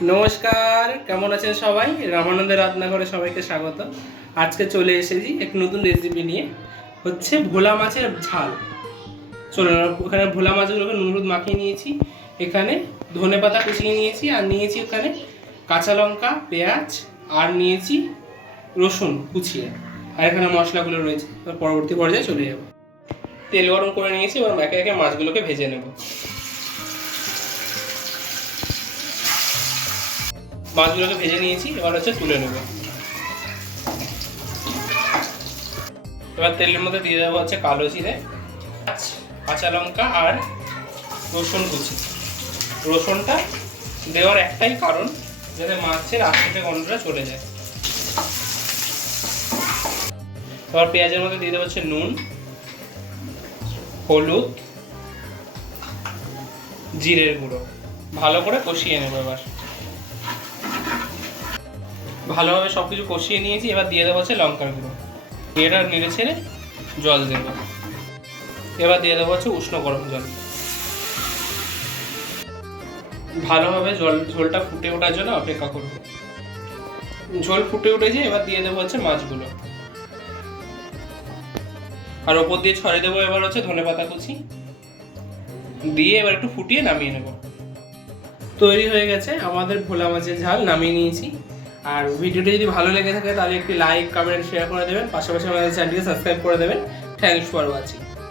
নমস্কার, কেমন আছেন সবাই? রামানন্দের রান্নাঘরে সবাইকে স্বাগত। আজকে চলে এসেছি এক নতুন রেসিপি নিয়ে, হচ্ছে ভোলা মাছের ঝাল। চলুন, ওখানে ভোলা মাছগুলোকে নুন হলুদ মাখিয়ে নিয়েছি, এখানে ধনেপাতা কুচিয়ে নিয়েছি, আর নিয়েছি ওখানে কাঁচা লঙ্কা, পেঁয়াজ, আর নিয়েছি রসুন কুচিয়ে, আর এখানে মশলাগুলো রয়েছে। এবার পরবর্তী পর্যায়ে চলে যাব। তেল গরম করে নিয়েছি, এবার একে একে মাছগুলোকে ভেজে নেব। মাছগুলোকে ভেজে নিয়েছি, এবার হচ্ছে তুলে নেব। এবার তেলের মধ্যে দিয়ে দেবো হচ্ছে কালো জিরে, কাঁচা লঙ্কা আর রসুন কুচি। রসুনটা দেওয়ার একটাই কারণ, যাতে মাছের আঁশটা গন্ধটা চলে যায়। এবার পেঁয়াজের মধ্যে দিয়ে দেবো হচ্ছে নুন, হলুদ, জিরের গুঁড়ো, ভালো করে কষিয়ে নেবো। এবার ভালোভাবে সব কিছু কষিয়ে নিয়েছি, এবার দিয়ে দেবো হচ্ছে লঙ্কার গুঁড়ো, এটা নেড়ে ছেড়ে জল দেবো। এবার দিয়ে দেবো হচ্ছে উষ্ণ গরম জল। ভালোভাবে ঝোলটা ফুটে ওঠার জন্য অপেক্ষা করবো। ঝোল ফুটে উঠেছে, এবার দিয়ে দেবো হচ্ছে মাছগুলো, আর ওপর দিয়ে ছড়িয়ে দেবো এবার হচ্ছে ধনেপাতা কুচি দিয়ে, এবার একটু ফুটিয়ে নামিয়ে নেব। তৈরি হয়ে গেছে আমাদের ভোলা মাছের ঝাল, নামিয়ে নিয়েছি। আর ভিডিওটি যদি ভালো লেগে থাকে তাহলে একটি লাইক, কমেন্ট, শেয়ার করে দেবেন, পাশাপাশি আমাদের চ্যানেলটিকে সাবস্ক্রাইব করে দেবেন। Thanks for watching.